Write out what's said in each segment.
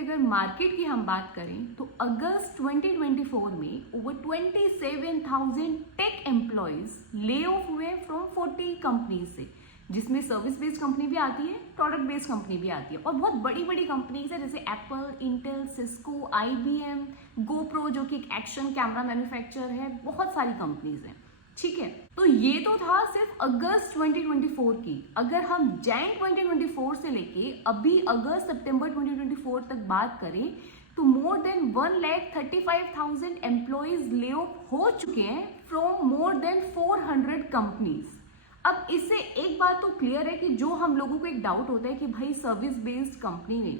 अगर मार्केट की हम बात करें तो अगस्त 2024 में over 27,000 tech employees lay off हुए फ्रॉम 40 कंपनीज से, जिसमें सर्विस बेस्ड कंपनी भी आती है, प्रोडक्ट बेस्ड कंपनी भी आती है और बहुत बड़ी बड़ी कंपनीज है जैसे Apple, Intel, Cisco, IBM, GoPro जो कि एक एक्शन कैमरा मैन्युफैक्चरर है, बहुत सारी कंपनीज हैं। ठीक है, तो ये तो था सिर्फ अगस्त 2024 की। अगर हम जैन 2024 से लेके अभी अगस्त सितंबर 2024 तक बात करें तो more than 1,35,000 employees lay of हो चुके हैं फ्रॉम मोर देन 400 कंपनीज। अब इससे एक बात तो क्लियर है कि जो हम लोगों को एक डाउट होता है कि भाई सर्विस बेस्ड कंपनी में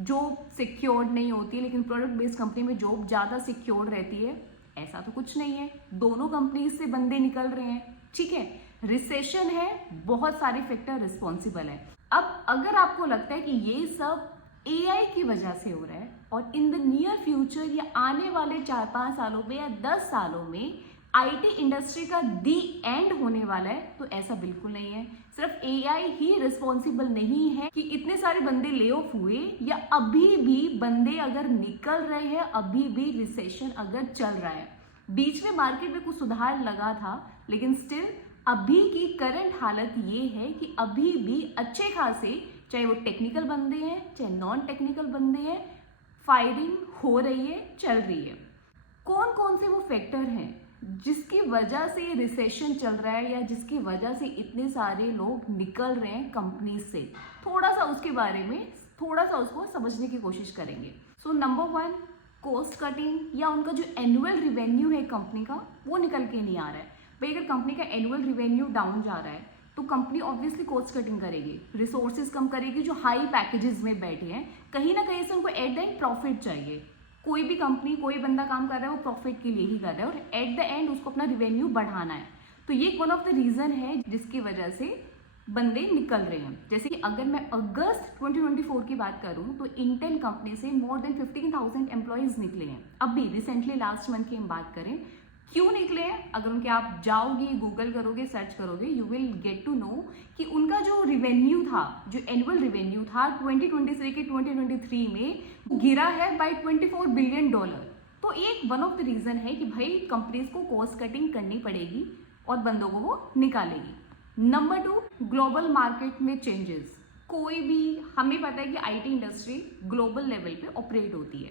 जॉब सिक्योर्ड नहीं होती, लेकिन प्रोडक्ट बेस्ड कंपनी में जॉब ज़्यादा सिक्योर्ड रहती है, ऐसा तो कुछ नहीं है। दोनों कंपनीज से बंदे निकल रहे हैं। ठीक है, रिसेशन है, बहुत सारे फैक्टर रिस्पॉन्सिबल है। अब अगर आपको लगता है कि ये सब AI की वजह से हो रहा है और इन द नियर फ्यूचर या आने वाले 4-5 सालों में या 10 सालों में IT इंडस्ट्री का दी एंड होने वाला है, तो ऐसा बिल्कुल नहीं है। सिर्फ AI ही रिस्पॉन्सिबल नहीं है कि इतने सारे बंदे ले ऑफ हुए या अभी भी बंदे अगर निकल रहे हैं, अभी भी रिसेशन अगर चल रहा है। बीच में मार्केट में कुछ सुधार लगा था, लेकिन स्टिल अभी की करंट हालत ये है कि अभी भी अच्छे खासे, चाहे वो टेक्निकल बंदे हैं चाहे नॉन टेक्निकल बंदे हैं, फायरिंग हो रही है, चल रही है। कौन कौन से वो फैक्टर हैं जिसकी वजह से रिसेशन चल रहा है या जिसकी वजह से इतने सारे लोग निकल रहे हैं कंपनी से, थोड़ा सा उसके बारे में थोड़ा सा उसको समझने की कोशिश करेंगे। सो नंबर 1, कॉस्ट कटिंग या उनका जो एनुअल रिवेन्यू है कंपनी का वो निकल के नहीं आ रहा है। भाई अगर कंपनी का एनुअल रिवेन्यू डाउन जा रहा है तो कंपनी ऑब्वियसली कॉस्ट कटिंग करेगी, रिसोर्सेज कम करेगी। जो हाई पैकेजेस में बैठे हैं कहीं ना कहीं से उनको एट द एंड प्रॉफिट चाहिए। कोई भी कंपनी, कोई बंदा काम कर रहा है वो प्रॉफिट के लिए ही कर रहा है और एट द एंड उसको अपना रिवेन्यू बढ़ाना है। तो ये वन ऑफ द रीजन है जिसकी वजह से बंदे निकल रहे हैं। जैसे कि अगर मैं अगस्त 2024 की बात करूं तो इंटेल कंपनी से मोर देन 15,000 एम्प्लॉयज निकले हैं। अभी रिसेंटली लास्ट मंथ की हम बात करें, क्यों निकले हैं? अगर उनके आप जाओगे, गूगल करोगे, सर्च करोगे, you will get to know कि उनका जो रिवेन्यू था, जो एनुअल रिवेन्यू था 2023 के 2023 में गिरा है बाय $24 बिलियन। तो एक वन ऑफ द रीजन है कि भाई कंपनीज को कॉस्ट कटिंग करनी पड़ेगी और बंदों को वो निकालेगी। नंबर 2, ग्लोबल मार्केट में चेंजेस। कोई भी, हमें पता है कि IT इंडस्ट्री ग्लोबल लेवल पे ऑपरेट होती है।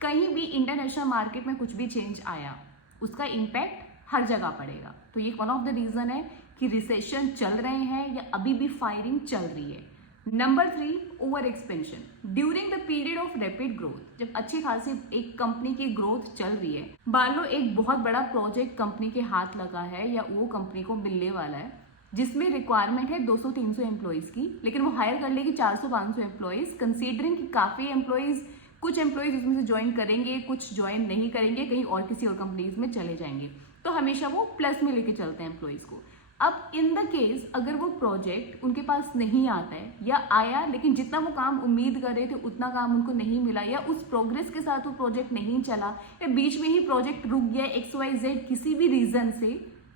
कहीं भी इंटरनेशनल मार्केट में कुछ भी चेंज आया उसका इम्पैक्ट हर जगह पड़ेगा। तो ये वन ऑफ द रीजन है कि रिसेशन चल रहे हैं या अभी भी फायरिंग चल रही है। Number 3, over expansion during the period of rapid growth. जब अच्छी खासी एक कंपनी की ग्रोथ चल रही है, मान लो एक बहुत बड़ा प्रोजेक्ट कंपनी के हाथ लगा है या वो कंपनी को मिलने वाला है जिसमें रिक्वायरमेंट है 200-300 एम्प्लॉयज की, लेकिन वो हायर कर लेगी 400-500 एम्प्लॉयज, कंसीडरिंग कि काफ़ी एम्प्लॉयज, कुछ एम्प्लॉयज उसमें से ज्वाइन करेंगे, कुछ ज्वाइन नहीं करेंगे, कहीं और किसी और कंपनीज में चले जाएंगे। तो हमेशा वो प्लस में लेके चलते हैं एम्प्लॉयज को। अब इन द केस अगर वो प्रोजेक्ट उनके पास नहीं आता है या आया लेकिन जितना वो काम उम्मीद कर रहे थे उतना काम उनको नहीं मिला या उस प्रोग्रेस के साथ वो प्रोजेक्ट नहीं चला या बीच में ही प्रोजेक्ट रुक गया XYZ किसी भी रीजन से,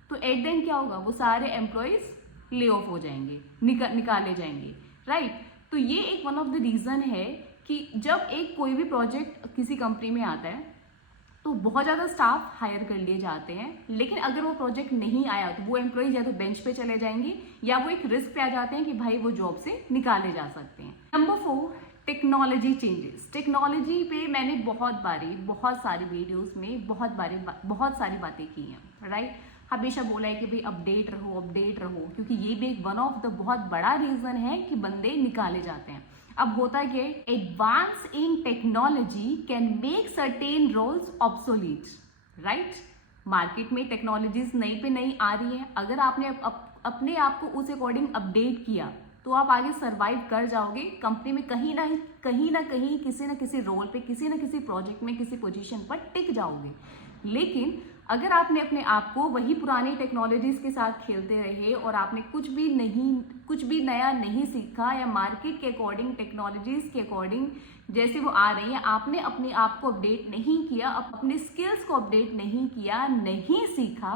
तो एट द एंड क्या होगा? वो सारे एम्प्लॉयज ले ऑफ हो जाएंगे, निकाले जाएंगे, राइट। तो ये एक वन ऑफ द रीजन है कि जब एक कोई भी प्रोजेक्ट किसी कंपनी में आता है तो बहुत ज़्यादा स्टाफ हायर कर लिए जाते हैं, लेकिन अगर वो प्रोजेक्ट नहीं आया तो वो एम्प्लॉयज या तो बेंच पे चले जाएंगे या वो एक रिस्क पे आ जाते हैं कि भाई वो जॉब से निकाले जा सकते हैं। Number 4, technology changes. टेक्नोलॉजी पे मैंने बहुत सारी वीडियोस में बहुत सारी बातें की हैं, राइट। हमेशा बोला है कि भाई अपडेट रहो, क्योंकि ये भी एक वन ऑफ द बहुत बड़ा रीजन है कि बंदे निकाले जाते हैं। अब होता है कि advance in technology can make certain roles obsolete, right. Market में टेक्नोलॉजीज नई पे नई आ रही है, अगर आपने अपने आप को उस अकॉर्डिंग अपडेट किया तो आप आगे सर्वाइव कर जाओगे। कंपनी में कहीं ना कहीं किसी ना किसी रोल पे, किसी ना किसी प्रोजेक्ट में, किसी पोजीशन पर टिक जाओगे। लेकिन अगर आपने अपने आप को वही पुरानी टेक्नोलॉजीज के साथ खेलते रहे और आपने कुछ भी नया नहीं सीखा या मार्केट के अकॉर्डिंग, टेक्नोलॉजीज के अकॉर्डिंग जैसे वो आ रही है, आपने अपने आप को अपडेट नहीं किया, अपने स्किल्स को अपडेट नहीं किया, नहीं सीखा,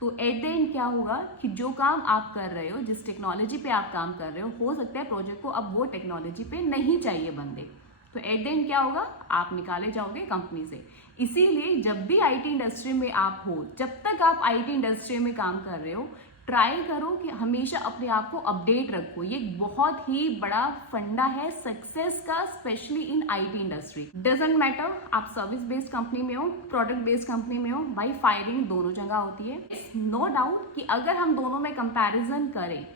तो एट द एंड क्या होगा कि जो काम आप कर रहे हो, जिस टेक्नोलॉजी पे आप काम कर रहे हो सकता है प्रोजेक्ट को अब वो टेक्नोलॉजी पे नहीं चाहिए बंदे। तो एट द एंड क्या होगा, आप निकाले जाओगे कंपनी से। इसीलिए जब भी आईटी इंडस्ट्री में आप हो, जब तक आप आईटी इंडस्ट्री में काम कर रहे हो, ट्राई करो कि हमेशा अपने आप को अपडेट रखो। ये बहुत ही बड़ा फंडा है सक्सेस का, specially in IT industry. Doesn't matter आप सर्विस बेस्ड कंपनी में हो, प्रोडक्ट बेस्ड कंपनी में हो, भाई फायरिंग दोनों जगह होती है। नो डाउट कि अगर हम दोनों में कंपैरिजन करें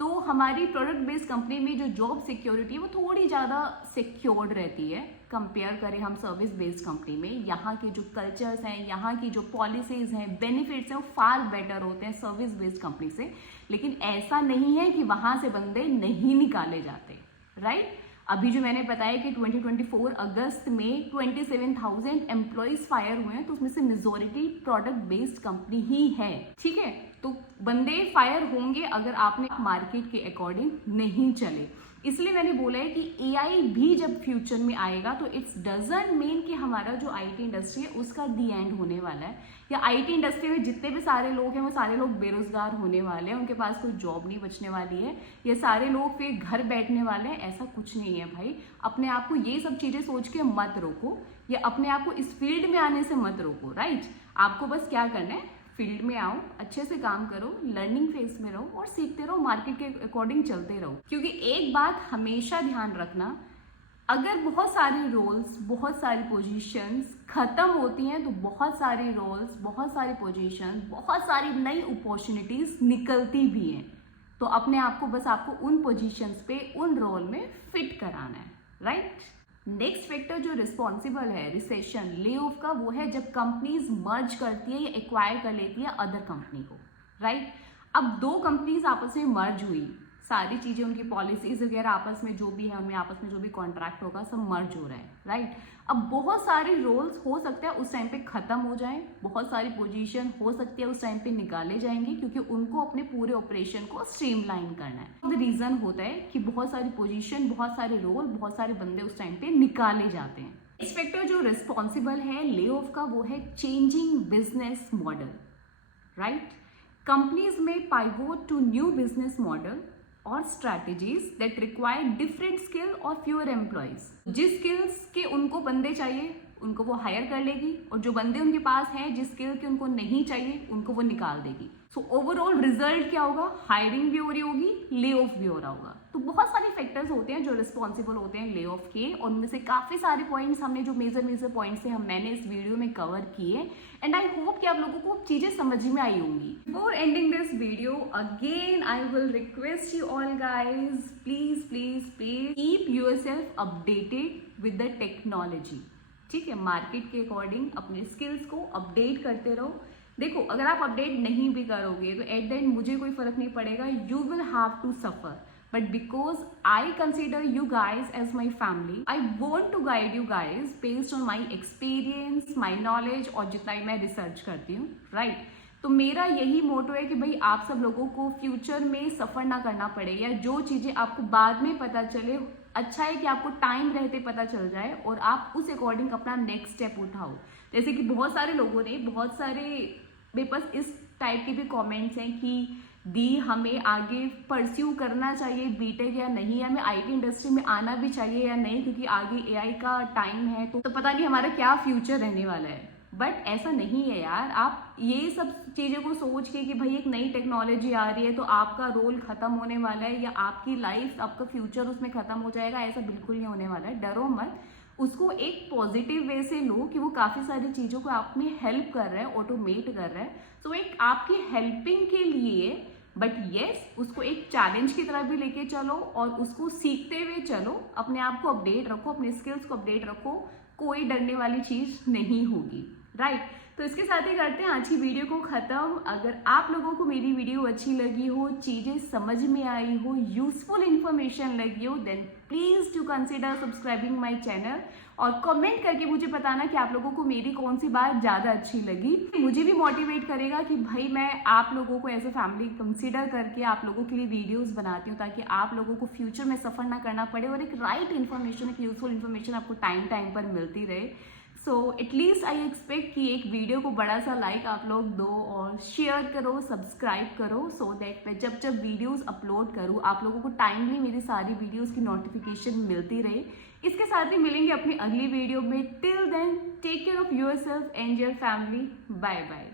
तो हमारी प्रोडक्ट बेस्ड कंपनी में जो जॉब सिक्योरिटी है वो थोड़ी ज़्यादा सिक्योर्ड रहती है कंपेयर करें हम सर्विस बेस्ड कंपनी में। यहाँ के जो कल्चर्स हैं, यहाँ की जो पॉलिसीज़ हैं, बेनिफिट्स हैं, वो फार बेटर होते हैं सर्विस बेस्ड कंपनी से। लेकिन ऐसा नहीं है कि वहाँ से बंदे नहीं निकाले जाते, राइट। अभी जो मैंने बताया कि 2024 अगस्त में 27,000 एम्प्लॉयज़ फायर हुए हैं, तो उसमें से मेजोरिटी प्रोडक्ट बेस्ड कंपनी ही है, ठीक है। तो बंदे फायर होंगे अगर आपने मार्केट के अकॉर्डिंग नहीं चले। इसलिए मैंने बोला है कि एआई भी जब फ्यूचर में आएगा तो इट्स डजंट मीन कि हमारा जो आईटी इंडस्ट्री है उसका दी एंड होने वाला है, या आईटी इंडस्ट्री में जितने भी सारे लोग हैं वो सारे लोग बेरोजगार होने वाले हैं, उनके पास कोई जॉब नहीं बचने वाली है, ये सारे लोग फिर घर बैठने वाले हैं। ऐसा कुछ नहीं है भाई। अपने आप को ये सब चीज़ें सोच के मत रोको, या अपने आप को इस फील्ड में आने से मत रोको, राइट। आपको बस क्या करना है, फील्ड में आओ, अच्छे से काम करो, लर्निंग फेज में रहो और सीखते रहो, मार्केट के अकॉर्डिंग चलते रहो। क्योंकि एक बात हमेशा ध्यान रखना, अगर बहुत सारे रोल्स, बहुत सारी पोजीशंस खत्म होती हैं तो बहुत सारे रोल्स, बहुत सारी पोजीशंस, बहुत सारी नई अपॉर्चुनिटीज निकलती भी हैं। तो अपने आप को बस आपको उन पोजीशंस पे, उन रोल में फिट कराना है, राइट। नेक्स्ट फैक्टर जो रिस्पॉन्सिबल है रिसेशन, ले ऑफ का, वो है जब कंपनीज मर्ज करती है या एक्वायर कर लेती है अदर कंपनी को, राइट। अब दो कंपनीज आपस में मर्ज हुई, सारी चीज़ें, उनकी पॉलिसीज वगैरह आपस में जो भी है, उनमें आपस में जो भी कॉन्ट्रैक्ट होगा सब मर्ज हो रहा है, राइट। अब बहुत सारे रोल्स हो सकते हैं उस टाइम पे खत्म हो जाए, बहुत सारी पोजीशन हो सकती है उस टाइम पे निकाले जाएंगे, क्योंकि उनको अपने पूरे ऑपरेशन को स्ट्रीमलाइन करना है। रीजन होता है कि बहुत सारी पोजीशन, बहुत सारे रोल, बहुत सारे बंदे उस टाइम पे निकाले जाते हैं। इस फैक्टर जो रिस्पॉन्सिबल है ले ऑफ का, वो है changing business model, right. Companies में pivot to new business model और strategies that require different skill और फ्यूअर एम्प्लॉयज। जिस स्किल्स के उनको बंदे चाहिए उनको वो हायर कर लेगी, और जो बंदे उनके पास हैं जिस स्किल के उनको नहीं चाहिए उनको वो निकाल देगी। सो ओवरऑल रिजल्ट क्या होगा, हायरिंग भी हो रही होगी, ले ऑफ भी हो रहा होगा। तो बहुत सारे फैक्टर्स होते हैं जो रिस्पॉन्सिबल होते हैं ले ऑफ के, और उनमें से काफी सारे पॉइंट्स हमने जो मेजर पॉइंट्स हैं मैंने इस वीडियो में कवर किए, एंड आई होप कि आप लोगों को चीजें समझ में आई होंगी। Before ending this video again I will request you all guys, please please please keep yourself updated with the technology, ठीक है। मार्केट के अकॉर्डिंग अपने स्किल्स को अपडेट करते रहो। देखो, अगर आप अपडेट नहीं भी करोगे तो एट द एंड मुझे कोई फर्क नहीं पड़ेगा, you will have to suffer, but because I consider you guys as my family, I want to guide you guys based on my experience, my knowledge, और जितना ही मैं रिसर्च करती हूँ, राइट। तो मेरा यही मोटो है कि भाई आप सब लोगों को फ्यूचर में सफर ना करना पड़े, या जो चीजें आपको बाद में पता चले, अच्छा है कि आपको टाइम रहते पता चल जाए और आप उस अकॉर्डिंग अपना नेक्स्ट स्टेप उठाओ। जैसे कि बहुत सारे लोगों ने, बहुत सारे मेरे पास इस टाइप के भी कमेंट्स हैं कि दी हमें आगे परस्यू करना चाहिए बीटेक या नहीं, हमें आईटी इंडस्ट्री में आना भी चाहिए या नहीं, क्योंकि आगे एआई का टाइम है तो पता नहीं हमारा क्या फ्यूचर रहने वाला है। बट ऐसा नहीं है यार, आप ये सब चीज़ों को सोच के कि भाई एक नई टेक्नोलॉजी आ रही है तो आपका रोल खत्म होने वाला है, या आपकी लाइफ, आपका फ्यूचर उसमें खत्म हो जाएगा, ऐसा बिल्कुल नहीं होने वाला है। डरो मत, उसको एक पॉजिटिव वे से लो कि वो काफ़ी सारी चीज़ों को आप में हेल्प कर रहा है, ऑटोमेट कर रहा है, तो एक आपकी हेल्पिंग के लिए। बट येस, उसको एक चैलेंज की तरह भी लेके चलो और उसको सीखते हुए चलो, अपने आप को अपडेट रखो, अपने स्किल्स को अपडेट रखो, कोई डरने वाली चीज़ नहीं होगी, राइट। तो इसके साथ ही करते हैं आज की वीडियो को ख़त्म। अगर आप लोगों को मेरी वीडियो अच्छी लगी हो, चीज़ें समझ में आई हो, यूजफुल इन्फॉर्मेशन लगी हो, then please to consider subscribing my channel, और कमेंट करके मुझे बताना कि आप लोगों को मेरी कौन सी बात ज़्यादा अच्छी लगी। मुझे भी मोटिवेट करेगा कि भाई मैं आप लोगों को एज अ फैमिली कंसिडर करके आप लोगों के लिए वीडियोस बनाती हूँ, ताकि आप लोगों को फ्यूचर में सफ़र ना करना पड़े और एक राइट इन्फॉर्मेशन, एक यूजफुल इन्फॉर्मेशन आपको टाइम पर मिलती रहे। सो एटलीस्ट आई एक्सपेक्ट कि एक वीडियो को बड़ा सा लाइक आप लोग दो और शेयर करो, सब्सक्राइब करो, सो दैट मैं जब जब वीडियोस अपलोड करूँ आप लोगों को टाइमली मेरी सारी वीडियोस की नोटिफिकेशन मिलती रहे। इसके साथ ही मिलेंगे अपनी अगली वीडियो में। Till then take care of yourself and your family. Bye bye.